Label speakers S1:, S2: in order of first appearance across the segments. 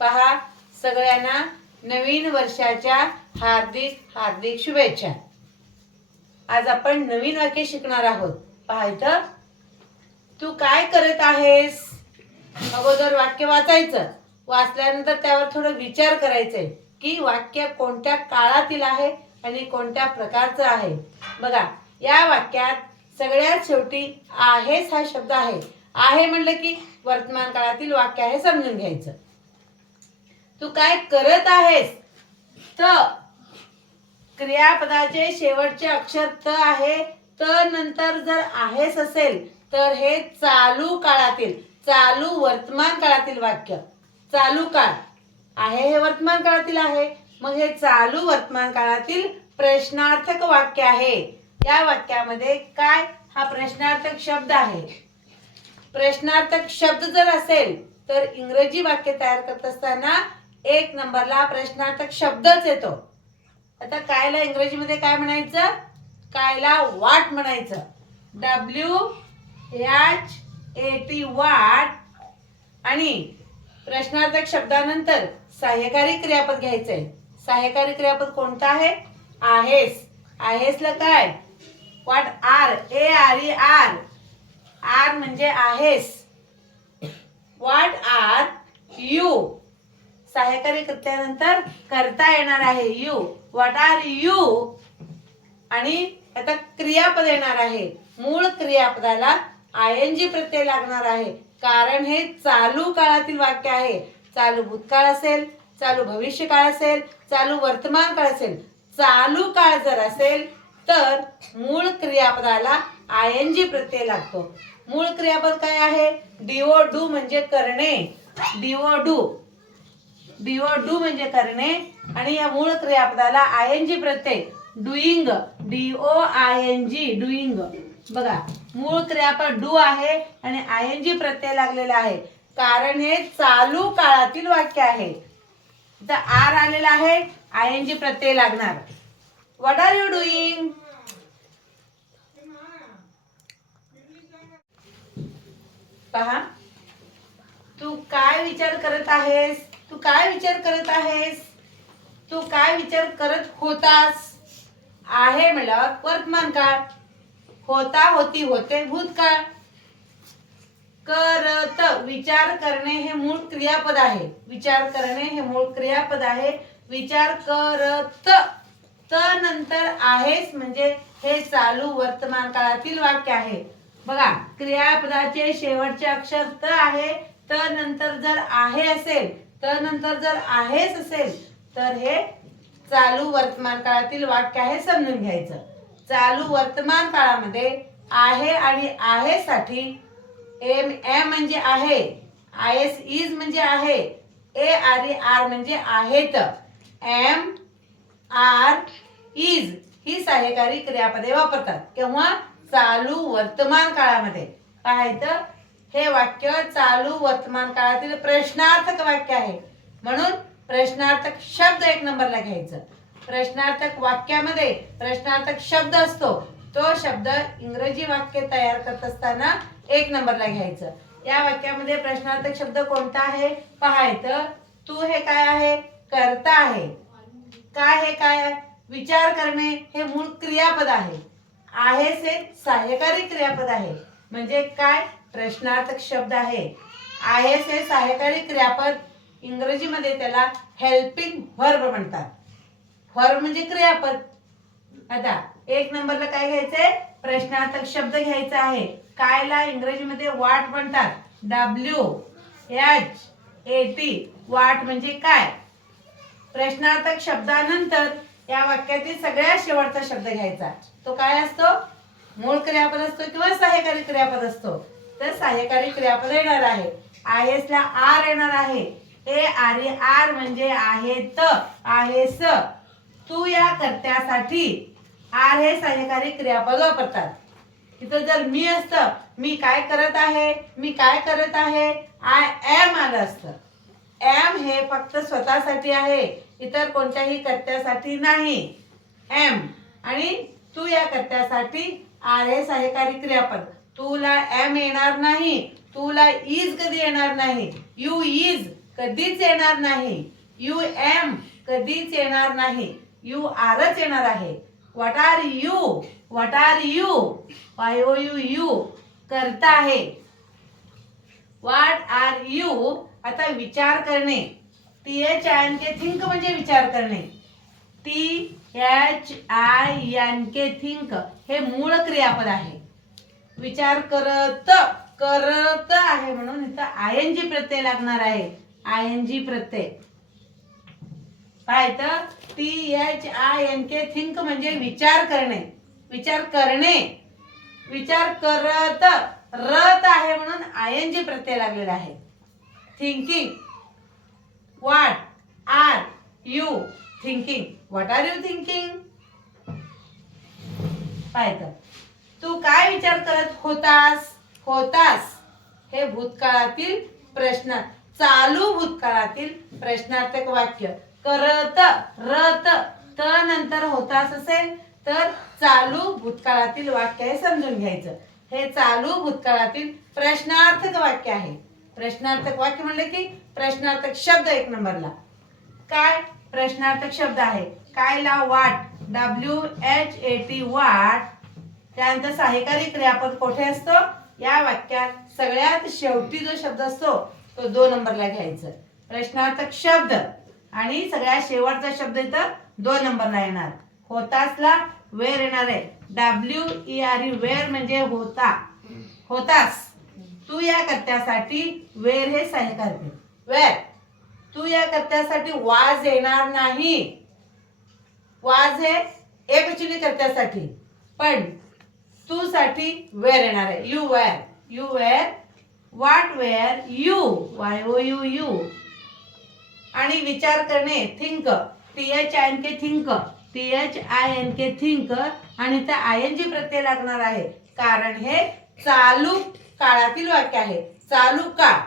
S1: पहा सगळ्यांना नवीन वर्षाच्या हार्दिक हार्दिक शुभेच्छा. आज आपण नवीन वाक्य शिकणार आहोत. पहा इथं. तू काय करत आहेस? अगोदर वाक्य वाचायचं. वाचल्यानंतर त्यावर थोडं विचार करायचंय की वाक्य कोणत्या काळातील आहे आणि कोणत्या प्रकारचं आहे. बघा या वाक्यात सगळ्यात शेवटी आहेस हा शब्द आहे. आहे म्हणलं की वर्तमान काळातील वाक्य आहे समजून घ्यायचं. तू काय करत आहेस? त क्रियापदाचे शेवटचे अक्षर त आहे. त नंतर जर आहेस असेल तर हे चालू काळातील चालू वर्तमान काळातील वाक्य. चालू काळ. आहे हे वर्तमान काळातील आहे. मग हे चालू वर्तमान काळातील प्रश्नार्थक वाक्य आहे. या वाक्यामध्ये काय? हा प्रश्नार्थक शब्द आहे. प्रश्नार्थक शब्द जर असेल तर इंग्रजी वाक्य तयार करत असताना एक नंबरला प्रश्नार्थक शब्दच येतो. आता कायला इंग्रजीमध्ये काय म्हणायचं? कायला वाट म्हणायचं. W H A T what. आणि प्रश्नार्थक शब्दानंतर सहाय्यकारी क्रियापद घ्यायचंय. सहाय्यकारी क्रियापद कोणतं आहे? आहेस. आहेसला काय? What are A R E are are म्हणजे आहेस. वाट आर यू सहाय्यकारी कृत्यानंतर करता येणार आहे. यू व्हॉट आर यू आणि आता क्रियापद येणार आहे. मूळ क्रियापदाला आय एन जी प्रत्यय लागणार आहे. कारण हे चालू काळातील वाक्य आहे. चालू भूतकाळ असेल चालू भविष्य काळ असेल चालू वर्तमान काळ असेल. चालू काळ जर असेल तर मूळ क्रियापदाला आय एन जी प्रत्यय लागतो. मूळ क्रियापद काय आहे? डिओ डू म्हणजे करणे. डिओ डू डू म्हणजे करणे. आणि या मूळ क्रियापदाला I N G Pratyaya doing D O I N G doing बघा मूळ क्रियापद डू आहे आणि आय एन जी प्रत्यय लागलेला आहे. कारण हे चालू काळातील वाक्य आहे. तर आर आलेला आहे आय एन जी प्रत्यय लागणार. वॉट आर यू डुईंग पहा तू काय विचार करत आहेस? तू काय विचार करत आहेस? तू काय विचार करत होतास? आहे म्हणल्यावर वर्तमान काळ. होता होती होते भूतकाळ. करत विचार करणे हे मूळ क्रियापद आहे. विचार करणे हे मूळ क्रियापद आहे. विचार करत त नंतर आहेस म्हणजे हे चालू वर्तमान काळातील वाक्य आहे. बघा क्रियापदाचे शेवटचे अक्षर त आहे. त नंतर जर आहे असेल तर नंतर जर आहेच असेल तर हे चालू वर्तमान काळातील वाक्य आहे समजून घ्यायचं. चालू वर्तमान काळामध्ये आहे आणि आहे साठी एम एम म्हणजे आहे आय एस इज म्हणजे आहे ए आर ई आर म्हणजे आहेत. एम आर इज ही सहाय्यकारी क्रियापदे वापरतात. केव्हा? चालू वर्तमान काळामध्ये. पाहायचं? हे वाक्य चालू वर्तमान काळातील प्रश्नार्थक वाक्य आहे. म्हणून प्रश्नार्थक शब्द एक नंबरला घ्यायचं. प्रश्नार्थक वाक्यामध्ये प्रश्नार्थक शब्द असतो. तो शब्द इंग्रजी वाक्य तयार करत असताना एक नंबरला घ्यायचं. या वाक्यामध्ये प्रश्नार्थक शब्द कोणता आहे? पाहायचं तू हे काय आहे? करता आहे. काय हे काय विचार करणे हे मूळ क्रियापद आहे. आहेस हे सहाय्यकारी क्रियापद आहे. म्हणजे काय? प्रश्नार्थक शब्द आहे. आय एस हे सहाय्यकारी क्रियापद इंग्रजीमध्ये त्याला हेल्पिंग व्हर्ब म्हणतात. व्हर्ब म्हणजे क्रियापद. आता एक नंबरला काय घ्यायचंय? प्रश्नार्थक शब्द घ्यायचा आहे. कायला इंग्रजीमध्ये वाट म्हणतात? W H A T what म्हणजे काय? प्रश्नार्थक शब्दानंतर या वाक्यातील सगळ्यात शेवटचा शब्द घ्यायचा. तो काय असतो? मूळ क्रियापद असतो किंवा सहाय्यकारी क्रियापद असतो? तर सहाय्यकारी क्रियापद येणार आहे. आहेस ला आर येणार आहे. ए आर ए आर म्हणजे आहे त आहेस तू या कर्त्यासाठी आर हे सहाय्यकारी क्रियापद वापरतात. इथं जर मी असतं मी काय करत आहे? मी काय करत आहे? आय एम आलं असतं. एम हे फक्त स्वतःसाठी आहे इतर कोणत्याही कर्त्यासाठी नाही. एम आणि तू या कर्त्यासाठी आर हे सहाय्यकारी क्रियापद. तुला एम येणार नाही तुला इज कधी येणार नाही यू इज कधीच येणार नाही यू एम कधीच येणार नाही यू आरच येणार आहे. What are you what are you Y O U you करता आहे. वॉट आर यू आता विचार करणे. T H I N K think म्हणजे विचार करणे. T H I N K think हे मूळ क्रियापद आहे. विचार करत करत आहे म्हणून इथं आय एन जी प्रत्यय लागणार आहे. आय एन जी प्रत्यय. काय तर T H I N K think म्हणजे विचार करणे. विचार करणे. विचार करत रत आहे म्हणून आय एन जी प्रत्यय लागलेला आहे. Thinking what are you thinking what are you thinking पाहतं. तू काय विचार करत होतास? होतास? हे भूतकाळातील प्रश्न. चालू भूतकाळातील प्रश्नार्थक वाक्य. करत रत त नंतर होतास असेल तर चालू भूतकाळातील वाक्य हे समजून घ्यायचं. हे चालू भूतकाळातील प्रश्नार्थक वाक्य आहे. प्रश्नार्थक वाक्य म्हणलं की प्रश्नार्थक शब्द एक नंबरला. काय प्रश्नार्थक शब्द आहे? काय ला वाट? W H A T what त्यानंतर सहाय्यकारी क्रियापद कोठे असतो? या वाक्यात सगळ्यात शेवटी जो शब्द असतो तो दोन नंबरला घ्यायचा. प्रश्नार्थक शब्द. आणि सगळ्यात शेवटचा शब्द इथं दोन नंबरला येणार. होतासला वेर येणार आहे. W E R U were म्हणजे होता. होतास. तू या कर्त्यासाठी वेर हे सहाय्यकारी वेर तू या कर्त्यासाठी वाज येणार नाही. वाज हे एक वचनी कर्त्यासाठी. पण तू साठी वेअर येणार आहे? You were you were what were you Y O U you आणि विचार करणे think T H I N K think T H I N K think आणि त्या आय एन जी प्रत्यय लागणार आहे. कारण हे चालू काळातील वाक्य आहे. चालू काळ.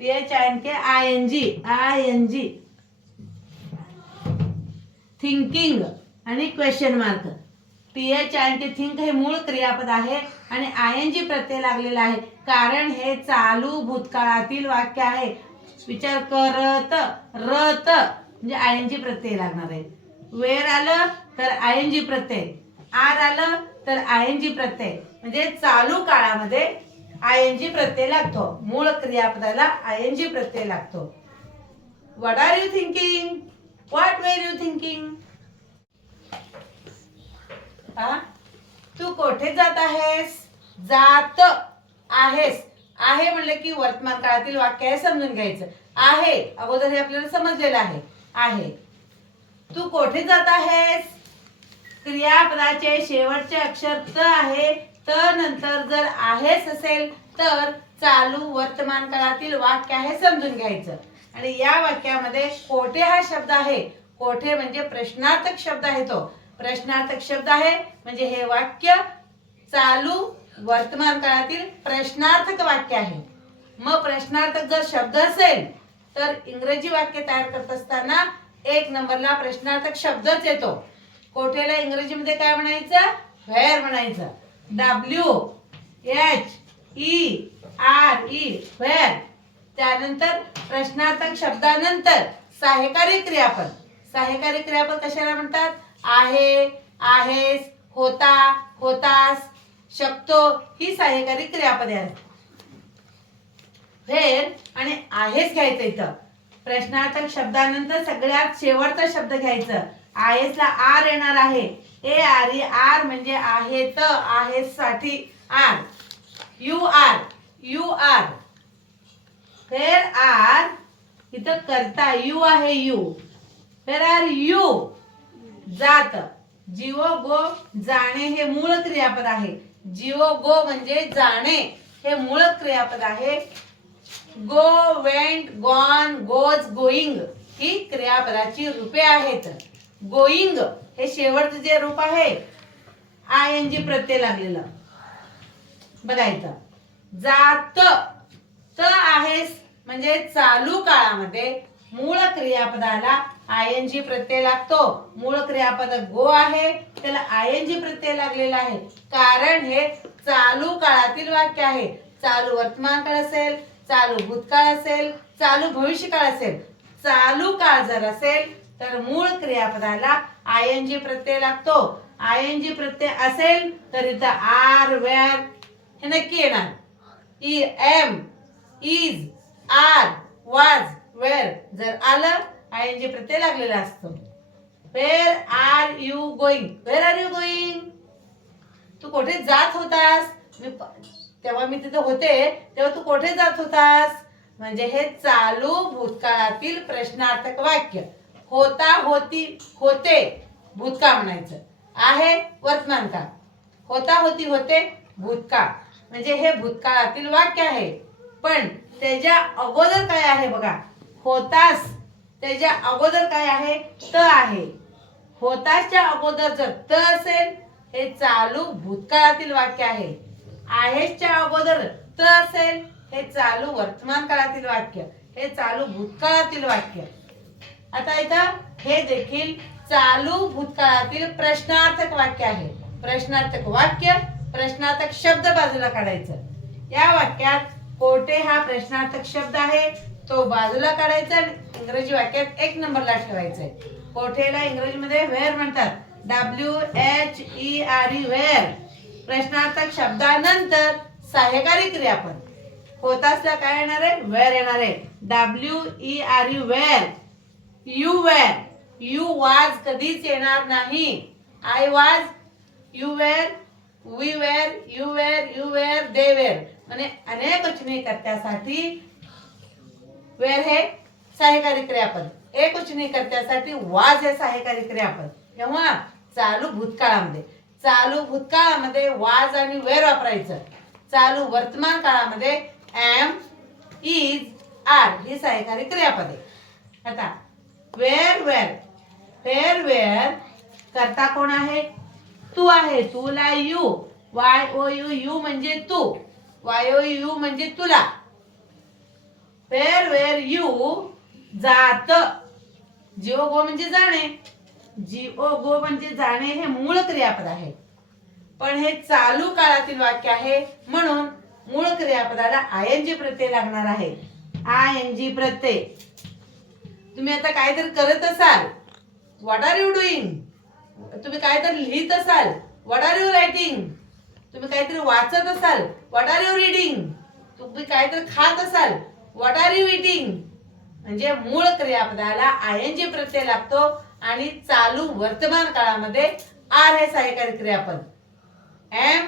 S1: T H I N K I N G I N G thinking आणि question mark T H I think हे मूळ क्रियापद आहे आणि आय एन जी प्रत्यय लागलेला आहे. कारण हे चालू भूतकाळातील वाक्य आहे. विचार करत रत म्हणजे आय एन जी प्रत्यय लागणार आहे. वेर आलं तर I N G Pratyaya. R आलं तर आय एन जी प्रत्यय. म्हणजे चालू काळामध्ये आय एन जी प्रत्यय लागतो. मूळ क्रियापदाला आय एन जी प्रत्यय लागतो. What are you thinking what where you thinking हा? तू कोठे जात आहेस? जात आहेस. आहे म्हणलं की वर्तमान काळातील वाक्य आहे समजून घ्यायचं. आहे. अगोदर हे आपल्याला समजलेलं आहे. आहे. तू कोठे जात आहेस? क्रियापदाचे शेवटचे अक्षर त आहे. त नंतर जर आहेस असेल तर चालू वर्तमान काळातील वाक्य आहे समजून घ्यायचं. आणि या वाक्यामध्ये कोठे हा शब्द आहे? कोठे म्हणजे प्रश्नार्थक शब्द आहे तो. प्रश्नार्थक शब्द आहे. म्हणजे हे वाक्य चालू वर्तमान काळातील प्रश्नार्थक वाक्य आहे. मग प्रश्नार्थक जर शब्द असेल तर इंग्रजी वाक्य तयार करत असताना एक नंबरला प्रश्नार्थक शब्दच येतो. कोठेला इंग्रजीमध्ये काय म्हणायचं? व्हेअर म्हणायचं. W H E R E where त्यानंतर प्रश्नार्थक शब्दानंतर सहाय्यकारी क्रियापद. सहाय्यकारी क्रियापद कशाला म्हणतात? आहे आहेस होता होतास शकतो ही सहाय्यकारी क्रियापदे आहेत. फेर आणि आहेस घ्यायचं इथं. प्रश्नार्थक शब्दानंतर सगळ्यात शेवटचा शब्द घ्यायचं. आहेस ला आर येणार आहे. ए आर ई आर म्हणजे आहे त आहे साठी are. You are you are. फेर आर इथं करता यू आहे यू. फेर आर यू. जात. जीव गो जाणे हे मूळ क्रियापद आहे. जीव गो म्हणजे जाणे हे मूळ क्रियापद आहे. Go went gone goes going ही क्रियापदाची रूपे आहेत. गोईंग हे शेवटचं जे रूप आहे आय एन जी प्रत्यय लागलेलं. बघायचं जात त आहेस म्हणजे चालू काळामध्ये मूळ क्रियापदाला आय एन जी प्रत्यय लागतो. मूळ क्रियापद गो आहे. त्याला आय एन जी प्रत्यय लागलेला आहे. कारण हे चालू काळातील वाक्य आहे. चालू वर्तमान काळ असेल चालू भूतकाळ असेल चालू भविष्य काळ असेल चालू काळ जर असेल तर मूळ क्रियापदाला आय एन जी प्रत्यय लागतो. आय एन जी प्रत्यय असेल तर इथं आर वेअर हे नक्की येणार. E M is are was were जर आलं आय एन जी प्रत्यय लागलेला असतो. Where are you going where are you going तू कुठे जात होतास? मी तेव्हा मी तिथे होते तेव्हा तू कुठे जात होतास? म्हणजे हे चालू भूतकाळातील प्रश्नार्थक वाक्य. होता होती होते भूतकाळ म्हणायचं. आहे वर्तमान काळ. होता होती होते भूतकाळ. म्हणजे हे भूतकाळातील वाक्य आहे. पण त्याच्या अगोदर काय आहे बघा? होतास. त्याच्या अगोदर काय आहे? त आहे. होताच्या अगोदर जर त असेल हे चालू भूतकाळातील वाक्य आहे. आहेसच्या अगोदर त असेल हे चालू वर्तमान काळातील वाक्य. हे चालू भूतकाळातील वाक्य. आता इथं हे देखील चालू भूतकाळातील प्रश्नार्थक वाक्य आहे. प्रश्नार्थक वाक्य प्रश्नार्थक शब्द बाजूला काढायचं. या वाक्यात कोठे हा प्रश्नार्थक शब्द आहे? तो बाजूला काढायचा इंग्रजी वाक्यात एक नंबरला ठेवायचा आहे. कोठेला? इंग्रजीमध्ये वेअर म्हणतात. W H E R E where प्रश्नार्थक शब्दानंतर सहाय्यकारी क्रियापद. होत असल्या काय येणार आहे? वेअर येणार आहे. W E R U were you were you was कधीच येणार नाही. I was you were we were you were you were they were म्हणजे अनेक वचने करत्यासाठी वेर हे सहाय्यकारी क्रियापद. एक वचनी कर्त्यासाठी वाज हे सहाय्यकारी क्रियापद. तेव्हा चालू भूतकाळामध्ये. चालू भूतकाळामध्ये वाज आणि वेअर वापरायचं. चालू वर्तमान काळामध्ये एम इज आर ही सहाय्यकारी क्रियापदे आता वेअर वेअर वेअर वेअर करता कोण आहे? तू आहे. तुला you. Y O U you म्हणजे तू. वाय ओ यू म्हणजे तुला. वेअर वेअर यू जात. जिओ गो म्हणजे जाणे. जिओ गो म्हणजे जाणे हे मूळ क्रियापद आहे. पण हे चालू काळातील वाक्य आहे म्हणून मूळ क्रियापदाला आय एन जी प्रत्यय लागणार आहे. आय एन जी प्रत्यय. तुम्ही आता काहीतरी करत असाल. व्हॉट आर यू डुईंग तुम्ही काहीतरी लिहित असाल. व्हॉट आर यू रायटिंग तुम्ही काहीतरी वाचत असाल. व्हॉट आर यू रिडिंग तुम्ही काहीतरी खात असाल. व्हॉट आर यू इटिंग म्हणजे मूळ क्रियापदाला आयएनजी जी प्रत्यय लागतो आणि चालू वर्तमान काळामध्ये आर हे सहाय्यकारी क्रियापद. एम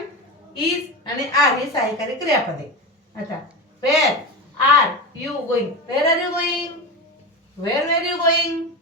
S1: इज आणि आर हे सहाय्यकारी क्रियापद. आहे आता where are you going where are you going where where you going